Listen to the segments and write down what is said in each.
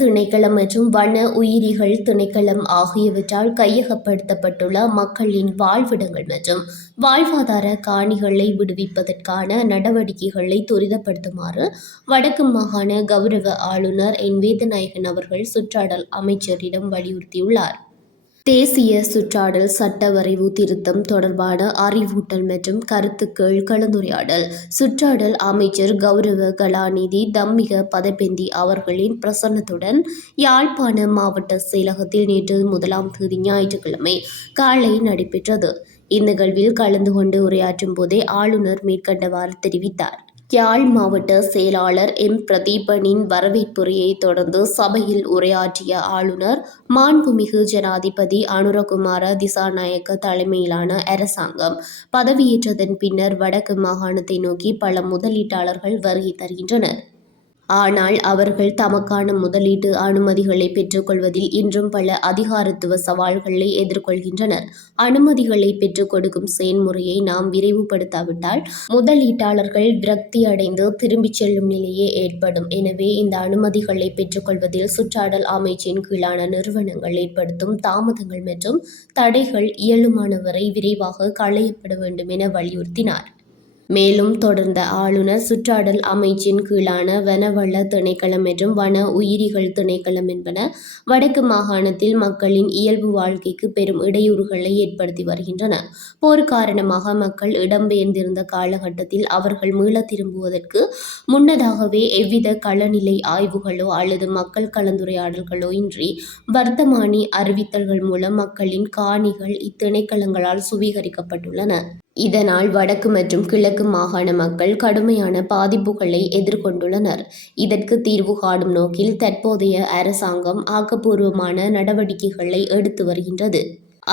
திணைக்களம் மற்றும் வன உயிரிகள் திணைக்களம் ஆகியவற்றால் கையகப்படுத்தப்பட்டுள்ள மக்களின் வாழ்விடங்கள் மற்றும் வாழ்வாதார காணிகளை விடுவிப்பதற்கான நடவடிக்கைகளை துரிதப்படுத்துமாறு வடக்கு மாகாண கௌரவ ஆளுநர் என் வேதநாயகன் அவர்கள் சுற்றாடல் அமைச்சரிடம் வலியுறுத்தியுள்ளார். தேசிய சுற்றாடல் சட்ட வரைவு திருத்தம் தொடர்பான அறிவூட்டல் மற்றும் கருத்துக்கள் கலந்துரையாடல் சுற்றாடல் அமைச்சர் கௌரவ கலாநிதி தம்மிக பதபெந்தி அவர்களின் பிரசன்னத்துடன் யாழ்ப்பாண மாவட்ட செயலகத்தில் நேற்று 1ஆம் தேதி ஞாயிற்றுக்கிழமை காலை நடைபெற்றது. இந்நிகழ்வில் கலந்து கொண்டு உரையாற்றும் போதே ஆளுநர் மேற்கண்டவாறு தெரிவித்தார். யாழ் மாவட்ட செயலாளர் எம் பிரதீபனின் வரவேற்புரையை தொடர்ந்து சபையில் உரையாற்றிய ஆளுநர், மாண்புமிகு ஜனாதிபதி அனுரகுமார திசாநாயக்க தலைமையிலான அரசாங்கம் பதவியேற்றதன் பின்னர் வடக்கு மாகாணத்தை நோக்கி பல முதலீட்டாளர்கள் வருகை தருகின்றனர். ஆனால் அவர்கள் தமக்கான முதலீட்டு அனுமதிகளை பெற்றுக்கொள்வதில் இன்றும் பல அதிகாரத்துவ சவால்களை எதிர்கொள்கின்றனர். அனுமதிகளை பெற்றுக் கொடுக்கும் செயல்முறையை நாம் விரைவுபடுத்தாவிட்டால் முதலீட்டாளர்கள் விரக்தி அடைந்து திரும்பிச் செல்லும் நிலையே ஏற்படும். எனவே இந்த அனுமதிகளை பெற்றுக்கொள்வதில் சுற்றாடல் அமைச்சின் கீழான நிறுவனங்கள் ஏற்படுத்தும் தாமதங்கள் மற்றும் தடைகள் இயலுமானவரை விரைவாக களையப்பட வேண்டும் என வலியுறுத்தினார். மேலும் தொடர்ந்த ஆளுநர், சுற்றாடல் அமைச்சின் கீழான வனவள திணைக்களம் மற்றும் வன உயிரிகள் திணைக்களம் என்பன வடக்கு மாகாணத்தில் மக்களின் இயல்பு வாழ்க்கைக்கு பெரும் இடையூறுகளை ஏற்படுத்தி வருகின்றன. போர் காரணமாக மக்கள் இடம்பெயர்ந்திருந்த காலகட்டத்தில் அவர்கள் மீள திரும்புவதற்கு முன்னதாகவே எவ்வித களநிலை ஆய்வுகளோ அல்லது மக்கள் கலந்துரையாடல்களோ இன்றி வர்த்தமானி அறிவித்தல்கள் மூலம் மக்களின் காணிகள் இத்திணைக்களங்களால் சுவீகரிக்கப்பட்டுள்ளன. இதனால் வடக்கு மற்றும் கிழக்கு மாகாண மக்கள் கடுமையான பாதிப்புகளை எதிர்கொண்டுள்ளனர். இதற்கு தீர்வு காணும் நோக்கில் தற்போதைய அரசாங்கம் ஆக்கப்பூர்வமான நடவடிக்கைகளை எடுத்து வருகின்றது.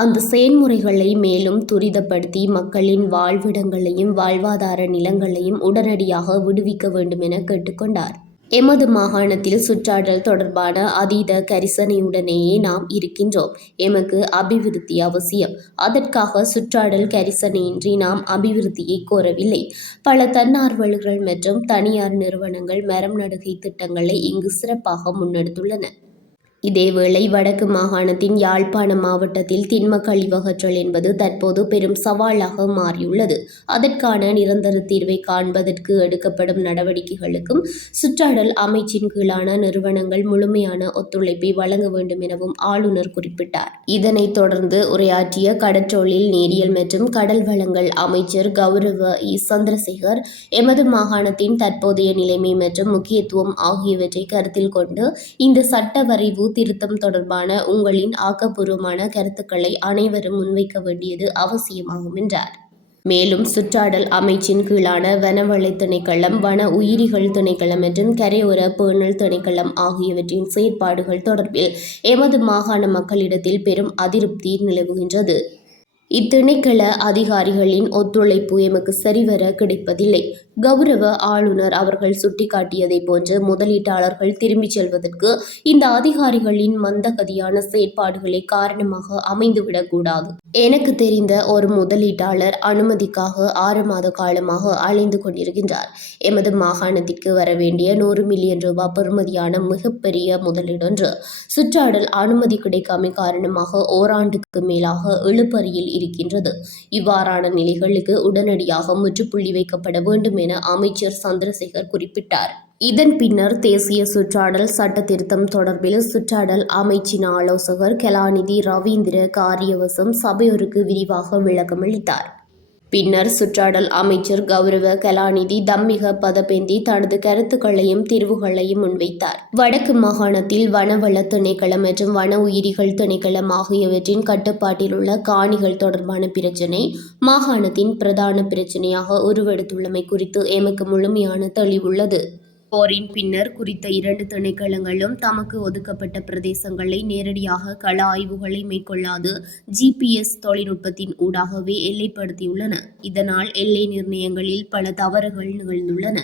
அந்த செயல்முறைகளை மேலும் துரிதப்படுத்தி மக்களின் வாழ்விடங்களையும் வாழ்வாதார நிலங்களையும் உடனடியாக விடுவிக்க வேண்டும் என கேட்டுக்கொண்டார். எமது மாகாணத்தில் சுற்றாடல் தொடர்பான அதீத கரிசனையுடனேயே நாம் இருக்கின்றோம். எமக்கு அபிவிருத்தி அவசியம். அதற்காக சுற்றாடல் கரிசனையின்றி நாம் அபிவிருத்தியை கோரவில்லை. பல தன்னார்வலர்கள் மற்றும் தனியார் நிறுவனங்கள் மரம் நடுகை திட்டங்களை இங்கு சிறப்பாக முன்னெடுத்துள்ளன. இதேவேளை வடக்கு மாகாணத்தின் யாழ்ப்பாண மாவட்டத்தில் திண்ம கழிவகற்றல் என்பது தற்போது பெரும் சவாலாக மாறியுள்ளது. அதற்கான நிரந்தர தீர்வை காண்பதற்கு எடுக்கப்படும் நடவடிக்கைகளுக்கும் சுற்றாடல் அமைச்சின் கீழான நிறுவனங்கள் முழுமையான ஒத்துழைப்பை வழங்க வேண்டும் எனவும் ஆளுநர் குறிப்பிட்டார். இதனைத் தொடர்ந்து உரையாற்றிய கடற்றொழில், நீரியல் மற்றும் கடல் வளங்கள் அமைச்சர் கௌரவ சந்திரசேகர், எமது மாகாணத்தின் தற்போதைய நிலைமை மற்றும் முக்கியத்துவம் ஆகியவற்றை கருத்தில் கொண்டு இந்த சட்ட வரைவு திருத்தம் தொடர்பான உங்களின் ஆக்கப்பூர்வமான கருத்துக்களை அனைவரும் முன்வைக்க வேண்டியது அவசியமாகும் என்றார். மேலும் சுற்றாடல் அமைச்சின் கீழான வனவள திணைக்களம், வன உயிரிகள் திணைக்களம் மற்றும் கரையோர பேணல் திணைக்களம் ஆகியவற்றின் செயற்பாடுகள் தொடர்பில் எமது மாகாண மக்களிடத்தில் பெரும் அதிருப்தி நிலவுகின்றது. இத்திணைக்கள அதிகாரிகளின் ஒத்துழைப்பு எமக்கு சரிவர கிடைப்பதில்லை. கௌரவ ஆளுநர் அவர்கள் சுட்டிக்காட்டியதை போன்று முதலீட்டாளர்கள் திரும்பிச் செல்வதற்கு இந்த அதிகாரிகளின் மந்தகதியான செயற்பாடுகளே காரணமாக அமைந்துவிடக்கூடாது. எனக்கு தெரிந்த ஒரு முதலீட்டாளர் அனுமதிக்காக 6 மாத காலமாக அலைந்து கொண்டிருக்கின்றார். எமது மாகாணத்திற்கு வரவேண்டிய 100 மில்லியன் ரூபாய் பெறுமதியான மிகப்பெரிய முதலீடொன்று சுற்றாடல் அனுமதி கிடைக்காமை காரணமாக ஓராண்டுக்கு மேலாக இழுபறியில் இருக்கின்றது. இவ்வாறான நிலைகளுக்கு உடனடியாக முற்றுப்புள்ளி வைக்கப்பட வேண்டும் என அமைச்சர் சந்திரசேகர் குறிப்பிட்டார். இதன் பின்னர் தேசிய சுற்றாடல் சட்ட திருத்தம் தொடர்பில் சுற்றாடல் அமைச்சின் ஆலோசகர் கலாநிதி ரவீந்திர காரியவசம் சபையோருக்கு விரிவாக விளக்கமளித்தார். பின்னர் சுற்றாடல் அமைச்சர் கௌரவ கலாநிதி தம்மிக பதபெந்தி தனது கருத்துக்களையும் தீர்வுகளையும் முன்வைத்தார். வடக்கு மாகாணத்தில் வனவள திணைக்களம் மற்றும் வன உயிரிகள் திணைக்களம் ஆகியவற்றின் கட்டுப்பாட்டில் உள்ள காணிகள் தொடர்பான பிரச்சினை மாகாணத்தின் பிரதான பிரச்சினையாக உருவெடுத்துள்ளமை குறித்து எமக்கு முழுமையான தெளிவுள்ளது. போரின் பின்னர் குறித்த 2 திணைக்களங்களும் தமக்கு ஒதுக்கப்பட்ட பிரதேசங்களை நேரடியாக கள ஆய்வுகளை மேற்கொள்ளாது GPS தொழில்நுட்பத்தின் ஊடாகவே எல்லைப்படுத்தியுள்ளன. இதனால் எல்லை நிர்ணயங்களில் பல தவறுகள் நிகழ்ந்துள்ளன.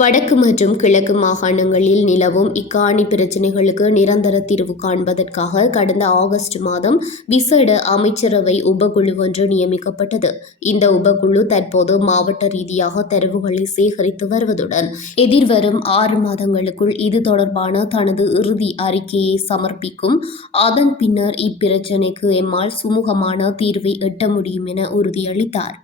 வடக்கு மற்றும் கிழக்கு மாகாணங்களில் நிலவும் இக்காணி பிரச்சினைகளுக்கு நிரந்தர தீர்வு காண்பதற்காக கடந்த ஆகஸ்ட் மாதம் விசேட அமைச்சரவை உபகுழு ஒன்று நியமிக்கப்பட்டது. இந்த உபகுழு தற்போது மாவட்ட ரீதியாக தரவுகளை சேகரித்து வருவதுடன் எதிர்வரும் 6 மாதங்களுக்குள் இது தொடர்பான தனது இறுதி அறிக்கையை சமர்ப்பிக்கும். அதன் பின்னர் இப்பிரச்சினைக்கு எம்மால் சுமூகமான தீர்வை எட்ட முடியும் என உறுதியளித்தார்.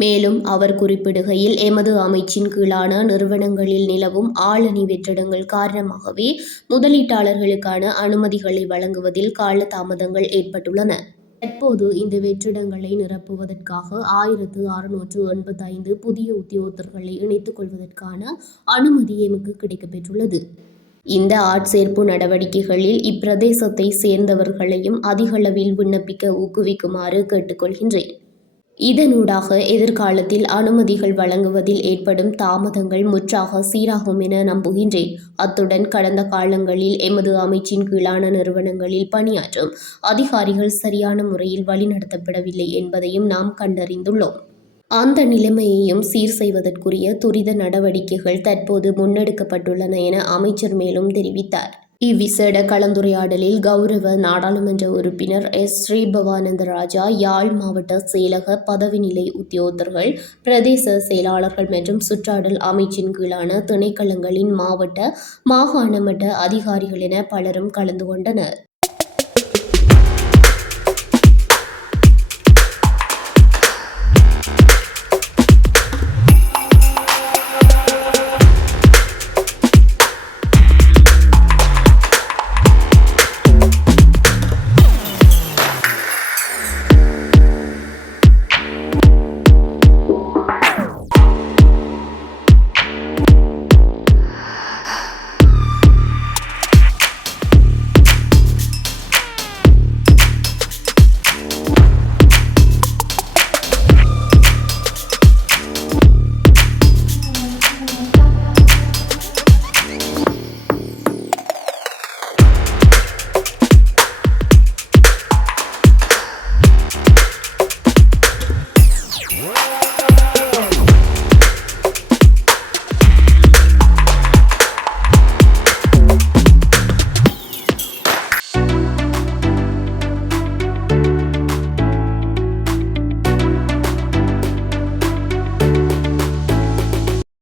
மேலும் அவர் குறிப்பிடுகையில், எமது அமைச்சின் கீழான நிறுவனங்களில் நிலவும் ஆளணி வெற்றிடங்கள் காரணமாகவே முதலீட்டாளர்களுக்கான அனுமதிகளை வழங்குவதில் காலதாமதங்கள் ஏற்பட்டுள்ளன. தற்போது இந்த வெற்றிடங்களை நிரப்புவதற்காக 1685 புதிய உத்தியோகத்தர்களை இணைத்துக் கொள்வதற்கான அனுமதி எமக்கு கிடைக்கப்பெற்றுள்ளது. இந்த ஆட்சேர்ப்பு நடவடிக்கைகளில் இப்பிரதேசத்தை சேர்ந்தவர்களையும் அதிகளவில் விண்ணப்பிக்க ஊக்குவிக்குமாறு கேட்டுக்கொள்கின்றேன். இதனூடாக எதிர்காலத்தில் அனுமதிகள் வழங்குவதில் ஏற்படும் தாமதங்கள் முற்றாக சீராகும் என நம்புகின்றேன். அத்துடன் கடந்த காலங்களில் எமது அமைச்சின் கீழான நிறுவனங்களில் பணியாற்றும் அதிகாரிகள் சரியான முறையில் வழிநடத்தப்படவில்லை என்பதையும் நாம் கண்டறிந்துள்ளோம். அந்த நிலைமையையும் சீர் செய்வதற்குரிய துரித நடவடிக்கைகள் தற்போது முன்னெடுக்கப்பட்டுள்ளன என அமைச்சர் மேலும் தெரிவித்தார். இவ்விசேட கலந்துரையாடலில் கௌரவ நாடாளுமன்ற உறுப்பினர் எஸ். ஸ்ரீபவானந்தராஜா, யாழ் மாவட்ட செயலக பதவிநிலை உத்தியோகத்தர்கள், பிரதேச செயலாளர்கள் மற்றும் சுற்றாடல் அமைச்சின் கீழான திணைக்களங்களின் மாவட்ட, மாகாண மட்ட அதிகாரிகள் என பலரும் கலந்து கொண்டனர்.